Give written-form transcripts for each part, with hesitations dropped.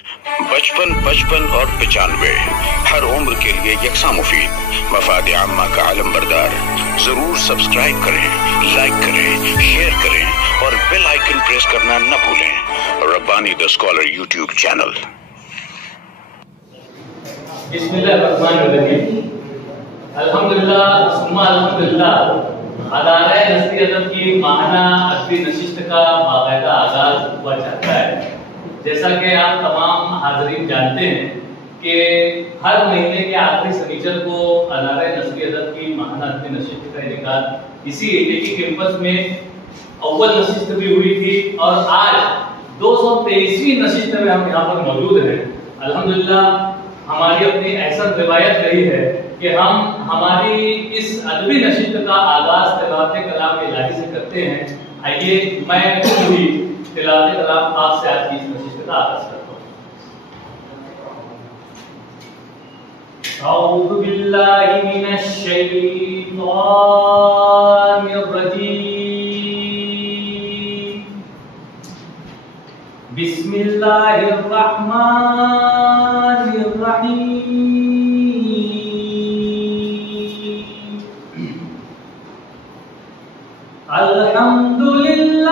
55, 55 और 95 हर उम्र के लिए यकसा मुफीद, मफाद आम्मा का आलम बरदार। जरूर सब्सक्राइब करें, लाइक करें, शेयर करें और बेल आइकन प्रेस करना न भूलें। Rabbani the scholar YouTube channel. बिस्मिल्लाहिर्रहमानिर्रहीम। अल्हम्दुलिल्लाह सुम्मा अल्हम्दुलिल्लाह। अदारे नस्री अदब की माहाना अदबी नशिस्त का बाकायदा आगाज हुआ चाहता है। जैसा कि आप तमाम हाज़रीन जानते हैं कि हर महीने के आखिरी शनिचर को अदारे नस्री अदब की माहाना अदबी नशिस्त का इनेकाद इसी एटीटी कैंपस में अव्वल नशिस्त भी हुई थी और आज 223वीं नशिस्त में हम यहाँ पर मौजूद हैं। अल्हम्दुलिल्लाह हमारी अपनी ऐसा रिवायत रही है कि हम हमारी इस अदबी नशिस्त का आगाज तिलावत कलाम इलाही से करते हैं। आइए मैं खुद भी तिलावत कलाम पाक से आज की इस नशिस्त का आगाज करता हूँ। औज़ु बिल्लाहि मिनश शैतानिर रजीम। बिस्मिल्लाहिर रहमानिर रहीम। अल्हम्दुलिल्लाहि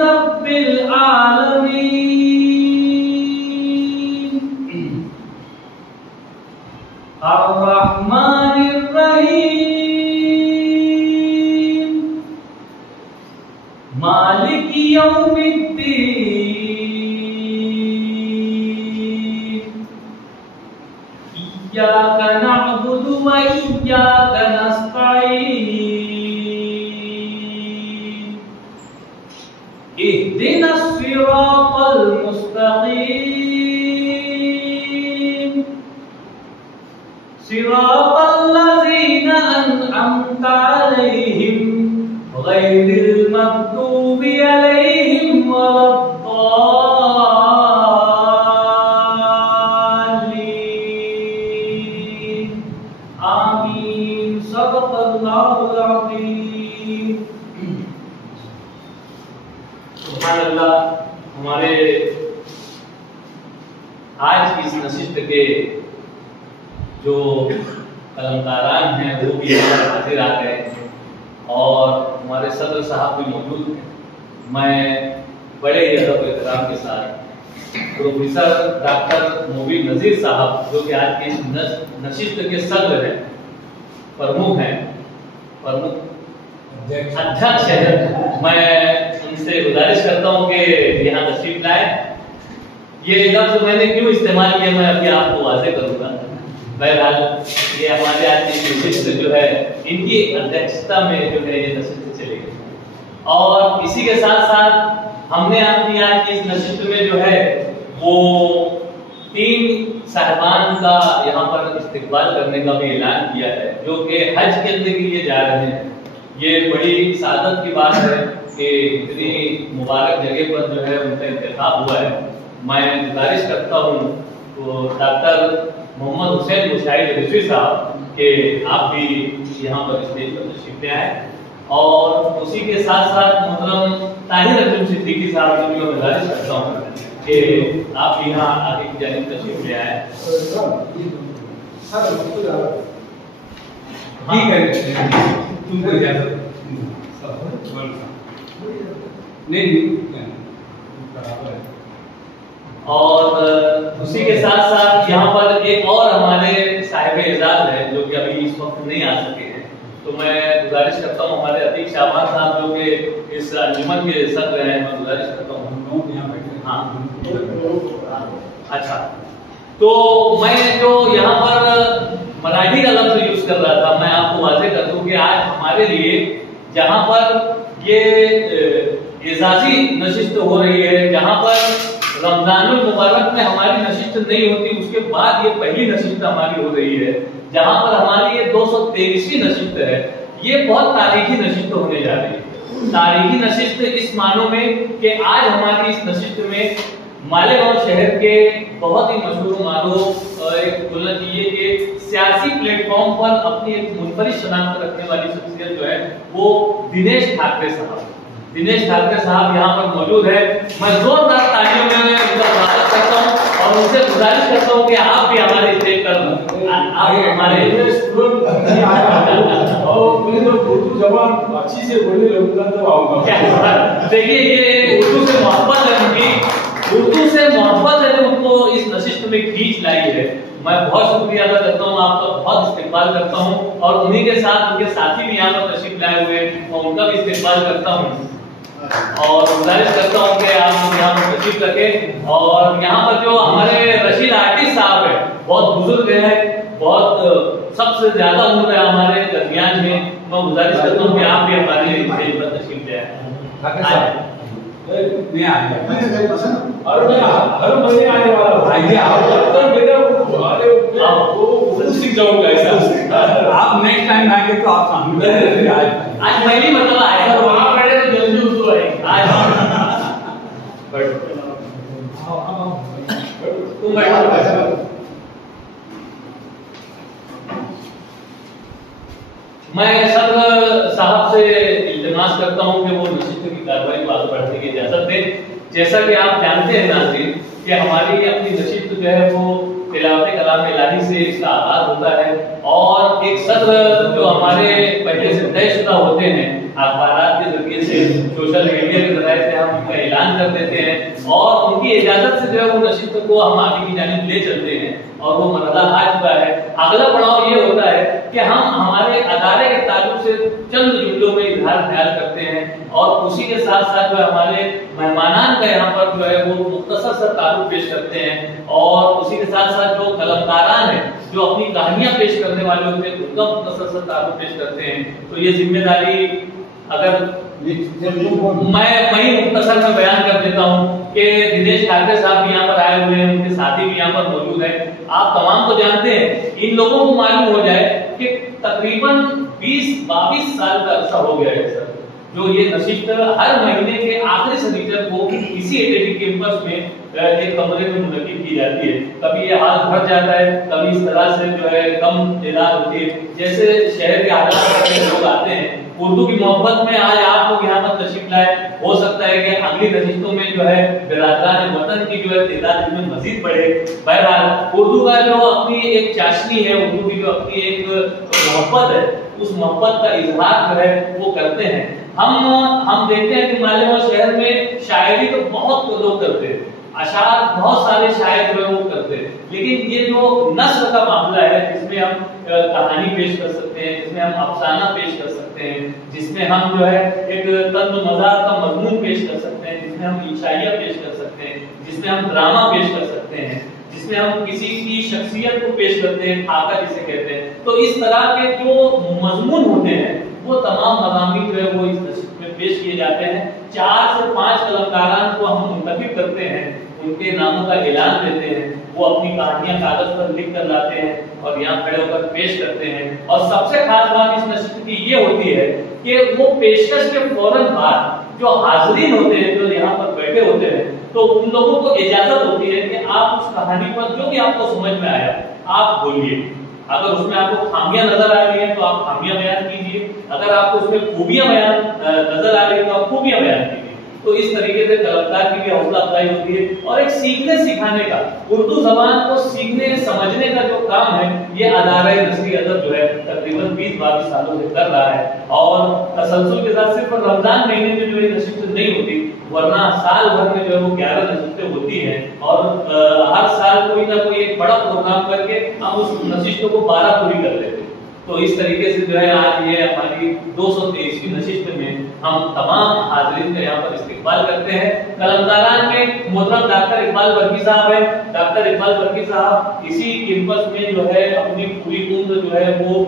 रब्बिल आलमीन, अर्रहमानिर रहीम, मालिकी यौमिद्दीन, इय्याका नअबुदु व इय्याका नस्तईन, इहदिनस सिरातल मुस्तकीम, सिरातल लज़ीना अनअमता अलैहिम गैरिल मग़दूबि अलैहिम वलद्दाल्लीन। आमीन। सदक़ल्लाहुल अज़ीम। सुभानअल्लाह। हमारे आज की इस नशिस्त के जो कलमकारान हैं वो भी हाजिर आ गए और हमारे सदर साहब भी मौजूद हैं। मैं बड़े ही अदब और एहतराम के साथ प्रोफेसर डॉक्टर मोबिन नज़ीर साहब, जो कि आज की इस नशिस्त के सदर हैं, प्रमुख अध्यक्ष है, मैं उनसे गुजारिश करता हूँ कि यहाँ तशरीफ लाए। ये लफ्ज मैंने क्यों इस्तेमाल किया मैं अभी आपको वाज़ेह करूँगा। बहरहाल ये हमारे आज की नशिस्त जो है इनकी अध्यक्षता में जो है ये नशिस्त चलेगी और इसी के साथ साथ हमने अपनी आज की इस नशिस्त में जो है वो 3 साहिबान का यहाँ पर इस्तिकबाल करने का भी ऐलान किया है, जो कि हज करने के लिए जा रहे हैं। ये बड़ी सादत की बात है कि इतनी मुबारक जगह पर जो है उनका इंतखाब हुआ है। मैं गुजारिश करता हूँ तो डॉक्टर मोहम्मद हुसैन मुशाहिद रिजवी साहब के आप भी यहाँ पर स्टेज पर तशरीफ ले आए और उसी के साथ साथ मोहतरम ताहिर अर्जुन सिद्दीकी साहब को भी मैं गुजारिश करता हूँ कि आप भी यहाँ आगे की जानिब तशरीफ ले आए। तुमको इजाजत नहीं और उसी के साथ साथ यहाँ पर एक और हमारे साहिब एजाज है जो कि अभी इस वक्त नहीं आ सके हैं, तो मैं गुजारिश करता हूँ हमारे अतीक शाहबाज साहब जो कि इस अंजुमन के सदर हैं, मैं गुजारिश करता हूँ यहाँ बैठे। हाँ अच्छा, तो मैं जो यहाँ पर मराठी का लफ्ज यूज कर रहा था, मैं आपको वाज़ेह कर दूं कि आज हमारे लिए जहाँ पर ये एजाजी नशिस्त हो रही है, जहाँ पर रमजानुल मुबारक में हमारी नशिस्त नहीं होती, उसके बाद ये पहली नशिस्त हमारी हो रही है, जहाँ पर हमारी ये 223वीं नशिस्त है। ये बहुत तारीखी नशिस्त होने जा रही है। तारीखी नशिस्त इस मानों में कि आज हमारी इस नशिस्त में मालेगांव शहर के बहुत ही मशहूर मारूफ एक बोलना चाहिए कि सियासी प्लेटफॉर्म पर अपनी एक मुनफरिद शनाख्त रखने वाली शख्सियत जो है वो दिनेश ठाकरे साहब यहाँ पर मौजूद है। मैं जोरदार तालियों में उनका स्वागत करता हूं और और उनसे गुजारिश करता हूँ कि आप भी हमारे स्टेज पर हमारे उर्दू जबान अच्छी से बोलने लगूंगा तब आऊंगा। देखिए ये उर्दू से मोहब्बत है उनकी, उर्दू से मोहब्बत है जो उनको इस नशिस्त में खींच लाई है। मैं बहुत शुक्रिया अदा करता हूँ, आपका बहुत इस्तेमाल करता हूँ और उन्हीं के साथ उनके साथी भी यहाँ पर तशरीफ लाए हुए मैं उनका भी इस्तेमाल करता हूँ और गुजारिश करता हूँ कि आप यहाँ पर तशरीफ रखें। और यहाँ पर जो हमारे रशीद आर्टिस्ट साहब है, बहुत बुजुर्ग है, बहुत सबसे ज्यादा उम्र है हमारे दरमियान में, मैं गुजारिश करता हूँ कि आप भी हमारे स्टेज पर तशरीफ ले आए। और मैं हर महीने आने वाला भाई, आप मेरा सीख जाऊंगा ऐसा। आप नेक्स्ट टाइम आएंगे तो आप सामने आज पहली मतलब आएगा वहां पड़े तो जल्दी उसको आएंगे आज मैं सदर साहब से इल्तिमास करता हूं कि वो नशिस्त की कार्रवाई को आगे बढ़ने की इजाजत दें। जैसा कि आप जानते हैं नाज़रीन कि हमारी अपनी नशिस्त जो है वो तिलावत कलाम इलाही से इसका आगाज होता है और एक सदर जो हमारे पहले से तयशुदा होते हैं अखबारात के जरिए से, सोशल मीडिया के जरिए से हम उनका ऐलान कर देते हैं और उनकी इजाजत से जो है वो नशिस्त को हम आगे की जानिब ले चलते हैं और वो मरहला आ चुका है। अगला पड़ाव ये होता है कि हम हमारे अदारे के ताल्लुक से चंद जुमलों में इजहार ख्याल करते हैं और उसी के साथ साथ जो हमारे मेहमानान का यहाँ पर जो है वो मुख्तसर सा तारुफ पेश करते हैं और उसी के साथ साथ जो कलमकारान है जो अपनी कहानियां पेश करने वाले होते हैं उनका मुख्तसर सा तारुफ पेश करते हैं। तो ये जिम्मेदारी अगर मैं वही मुख्तसर में बयान कर देता हूँ कि दिनेश ठाकरे साहब भी यहाँ पर आए हुए हैं, उनके साथी भी यहाँ पर मौजूद है। आप तमाम को जानते हैं, इन लोगों को मालूम हो जाए कि तकरीबन 20-22 साल का अरसा हो गया है सर जो ये नशिस्त हर महीने के आखिरी शनिचर को इसी एटीटी कैंपस में एक कमरे में मुनक्किद की जाती है। कभी ये हाल भर जाता है, कभी इस तरह से जो है कम तादाद होती है। जैसे शहर के हालात में लोग आते हैं उर्दू की मोहब्बत में आज आप लोग यहाँ पर तशरीफ लाए, हो सकता है कि अगली नशिस्तों में जो है बिरादरान वतन की जो है तादाद में मजीद बढ़े। बहरहाल उर्दू का जो अपनी एक चाशनी है, उर्दू की जो अपनी एक मोहब्बत है, उस मोहब्बत का इजहार जो है वो करते हैं। हम देखते हैं कि मालेगांव शहर में शायरी तो बहुत लोग करते हैं, अशार बहुत सारे शायर जो है वो करते हैं, लेकिन ये जो नस्र का मामला है जिसमें हम कहानी पेश कर सकते हैं, जिसमें हम अफसाना पेश कर सकते हैं, जिसमें हम जो है एक तंज मज़ाक का मजमून पेश कर सकते हैं, जिसमें हम इशाइया पेश कर सकते हैं, जिसमें हम ड्रामा पेश कर सकते हैं, जिसमें हम किसी की शख्सियत को पेश करते हैं, खाका जिसे कहते हैं। तो इस तरह के जो मजमून होते हैं वो तमाम मज़ामीन जो है वो इस नशिस्त में पेश किए जाते हैं। 4 से 5 कलमकारान को हम मुंतखब करते हैं, उनके नामों का ऐलान देते हैं, वो अपनी कहानियां कागज पर लिख कर लाते हैं और यहाँ खड़े होकर पेश करते हैं। और सबसे खास बात इस नशिस्त की ये होती है कि वो पेशकश के फौरन बाद जो हाज़रीन होते हैं, जो यहाँ पर बैठे होते हैं, तो उन लोगों को इजाजत होती है कि आप उस कहानी पर जो भी आपको समझ में आया आप बोलिए। अगर उसमें आपको खामियां नजर आ रही हैं तो आप खामियां बयान कीजिए, अगर आपको उसमें खूबियां बयान नजर आ रही है तो आप खूबियां बयान कीजिए। तो इस तरीके से कलमकार की भी हौसला अफजाई होती है और एक सीखने सिखाने का, उर्दू जबान को सीखने समझने का जो काम है ये अदारा नसरी अदब जो है तकरीबन 20-22 सालों से कर रहा है। और तसलसल के साथ सिर्फ रमजान महीने में जो ये नशिस्त नहीं होती, वरना साल भर में जो है वो 11 नशिस्तें होती हैं और हर साल कोई ना कोई एक बड़ा प्रोग्राम करके हम उस नशिस्तों को 12 पूरी कर लेते हैं। तो इस तरीके से जो है आज ये हमारी 223वीं नशिस्त में हम तमाम हाज़रीन का यहाँ पर इस्तेमाल करते हैं। कलमकारान में मोहतरम डॉक्टर इकबाल बर्की साहब है। डॉक्टर इकबाल बर्की साहब इसी कैंपस में जो है अपनी पूरी उम्र जो है वो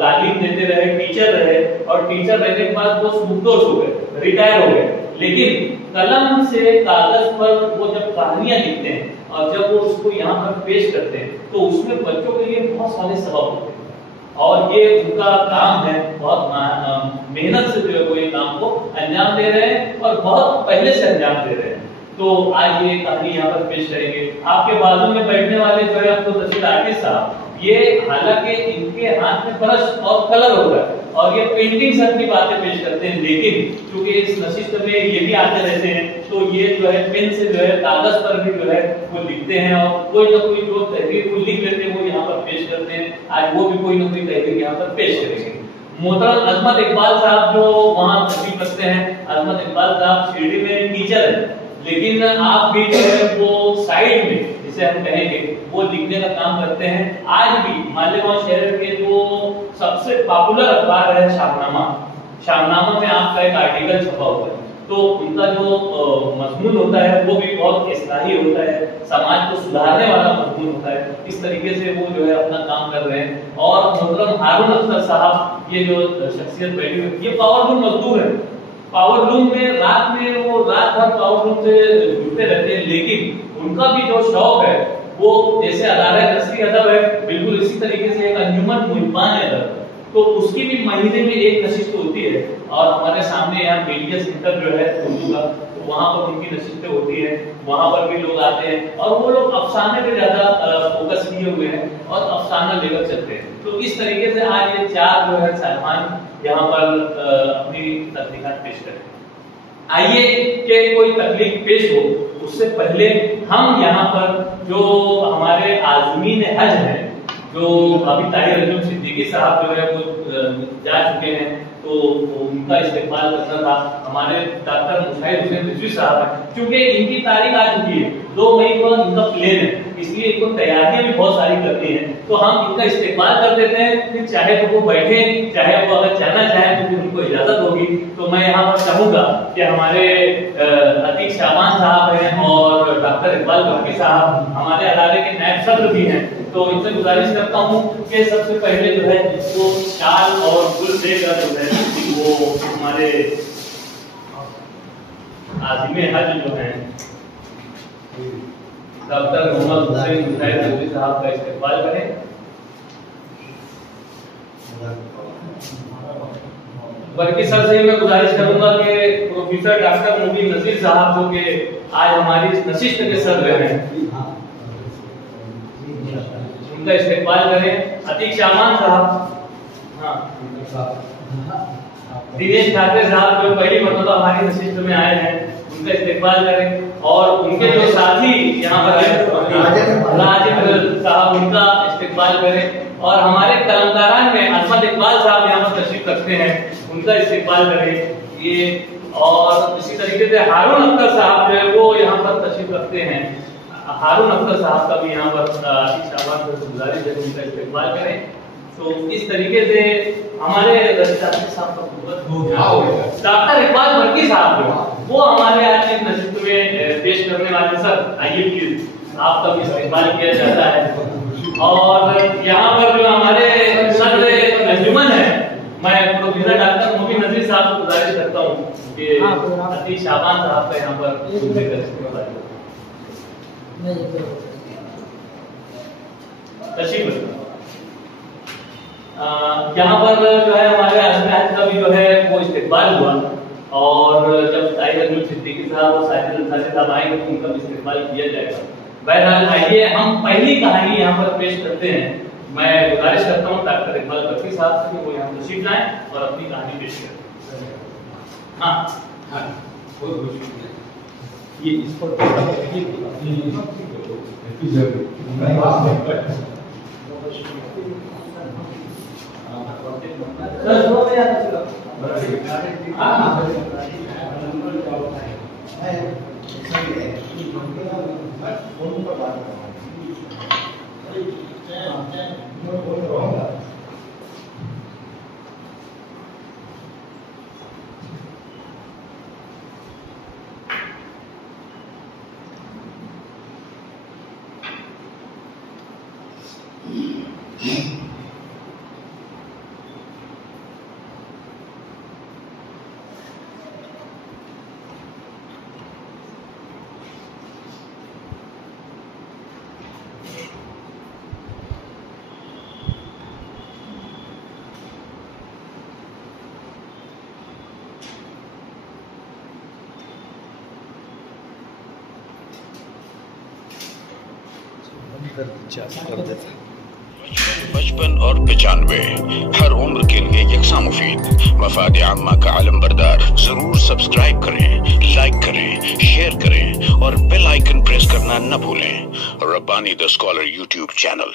तालीम देते रहे, टीचर रहे और टीचर रहने के बाद वो सुबकदोश हो गए, रिटायर हो गए। लेकिन कलम से कागज पर वो जब कहानियां लिखते हैं और जब वो उसको यहाँ पर पेश करते हैं तो उसमें बच्चों के लिए बहुत सारे सबक होते हैं और ये उनका काम है। बहुत मेहनत से जो है वो ये काम को अंजाम दे रहे हैं और बहुत पहले से अंजाम दे रहे हैं। तो आज ये कहानी यहाँ पर पेश करेंगे। आपके बाजू में बैठने वाले जो है आपको रशीद आर्टिस्ट साहब, ये हालांकि इनके हाथ में ब्रश और कलर होता है और ये पेंटिंग सब की बातें पेश करते हैं, लेकिन क्योंकि इस नशिस्त में ये भी आते रहते हैं तो ये जो है पेन से जो है कागज पर भी जो है वो लिखते हैं और कोई ना कोई जो तहरीर वो लिख लेते हैं वो यहाँ पर पेश करते हैं। आज वो भी कोई ना कोई तहरीर यहाँ पर पेश करेंगे। मोहतरम अजमत इकबाल साहब जो वहाँ तशरीफ रखते हैं, अजमत इकबाल साहब शिरडी में टीचर है, लेकिन आप भी जो है वो साइड में जिसे हम कहेंगे वो लिखने का काम करते हैं। आज भी मालेगांव शहर के जो सबसे पॉपुलर अखबार है शाहनामा, शाहनामा में आपका एक आर्टिकल छपा हुआ है, तो उनका जो मजमून होता है वो भी बहुत इस्लाही होता है, समाज को सुधारने वाला मजमून होता है। इस तरीके से वो जो है अपना काम कर रहे हैं। और मोहतरम हारून अख्तर साहब, ये जो शख्सियत बैठी हुई, ये पावर लूम मजदूर है। पावर लूम में रात भर पावर लूम से जुड़ते रहते हैं, लेकिन उनका भी जो शौक है वो जैसे अदारा तस्वीर अदब है, बिल्कुल इसी तरीके से एक अंजुमन मुहिबान अदब, तो उसकी भी महीने में एक नशिस्त होती है। और हमारे सामने यहाँ मीडिया सेंटर जो है उर्दू का, तो वहाँ पर उनकी नशिस्तें होती है, वहाँ पर भी लोग आते हैं और वो लोग अफसाने पे ज्यादा फोकस किए हुए हैं और अफसाना लेकर चलते हैं। तो इस तरीके से आज ये चार जो है सालमान यहाँ पर अपनी तकलीफात पेश करें। आइए कि कोई तकलीफ पेश हो उससे पहले हम यहाँ पर जो हमारे आज़मीन हज हैं, जो अभी ताहिर अंजुम सिद्दीकी साहब जो है वो जा चुके हैं, तो उनका इस्तेमाल करना था। हमारे डॉक्टर मुशाहिद हुसैन रिजवी साहब हैं, क्योंकि इनकी तारीख आ चुकी है, 2 मई को इनका प्लेन है, इसलिए इनको तैयारियां भी बहुत सारी करनी है, तो हम इनका इस्तेमाल कर देते हैं। फिर चाहे तो वो बैठे, चाहे वो अगर जाना चाहे तो फिर उनको इजाजत होगी। तो मैं यहाँ पर चाहूंगा कि हमारे अतीक शाबान साहब हैं और डॉक्टर इकबाल बर्की साहब हमारे अदारे के नायब सदर भी हैं, तो इनसे गुजारिश करता हूँ कि सबसे पहले जो है इसको शाल और गुल देकर जो है वो हमारे आज़िम हज जो है डॉक्टर मोहम्मद हुसैन मुशाहिद रिजवी साहब का इस्तेमाल करें। बल्कि सर से मैं गुजारिश करूंगा कि प्रोफेसर डॉक्टर मुबीन नजीर साहब जो कि आज हमारी इस नशिस्त के सर रहे हैं, उनका इस्तेमाल करें। अतीक शामान साहब, हाँ, दिनेश ठाकरे साहब जो पहली मरतबा हमारी नशिस्त में आए हैं, उनका इस्तेमाल करें। और उनके जो साथी यहाँ पर राजेंद्र साहब, उनका इस्तेमाल करें। और हमारे कलमकारान में अहमद इकबाल साहब यहाँ पर तशरीफ रखते हैं, उनका इस्तेमाल करें ये। और इसी तरीके से हारून अख्तर साहब जो है वो यहाँ पर तशरीफ रखते हैं, हारून अख्तर साहब का भी यहाँ पर शाबान से गुजारिश है उनका इस्तेमाल करें। तो इस तरीके से हमारे साहब डॉक्टर इकबाल बर्की साहब वो हमारे आज की नशिस्त में पेश करने वाले। सर आइए प्लीज, आपका भी इस्तेमाल किया जाता है। और यहाँ पर जो हमारे सदर अंजुमन है, मैं प्रोफेसर डॉक्टर मुबीन नजीर साहब को गुजारिश करता हूँ कि अतीक शाबान साहब का यहाँ पर तशरीफ। यहाँ पर जो है हमारे आज़मीन का भी जो है वो इस्तेमाल हुआ, और जब ताहिर अंजुम सिद्दीकी साहब और साजिद अंसारी साहब आएंगे तो उनका भी इस्तेमाल किया जाएगा। बहरहाल आइए हम पहली कहानी यहाँ पर पेश करते हैं। मैं गुजारिश करता हूँ डॉक्टर इकबाल बर्की साहब से कि वो यहाँ तशरीफ लाएं और अपनी कहानी पेश करें। हाँ, बहुत बहुत शुक्रिया। ये इस पर कर देता। 55 और 95 हर उम्र के लिए यकसा मुफीद। मफाद आम्मा का आलम बरदार। जरूर सब्सक्राइब करें, लाइक करें, शेयर करें और बेल आइकन प्रेस करना न भूलें। Rabbani the scholar YouTube channel.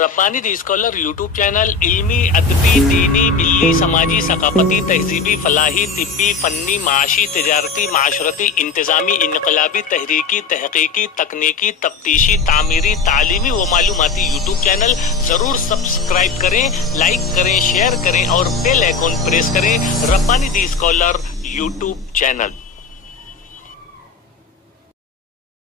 Rabbani the scholar YouTube channel इल्मी, अदबी, दीनी, मिल्ली, समाजी, सकाफती, तहजीबी, फलाही, तिब्बी, फन्नी, माशी, तिजारती, माशरती, इंतजामी, इनकलाबी, तहरीकी, तहकीकी, तकनीकी, तफ्तीशी, तामीरी, तालीमी व मालूमाती यूट्यूब चैनल जरूर सब्सक्राइब करें, लाइक करें, शेयर करें और बेल आइकन प्रेस करें। Rabbani the scholar YouTube channel.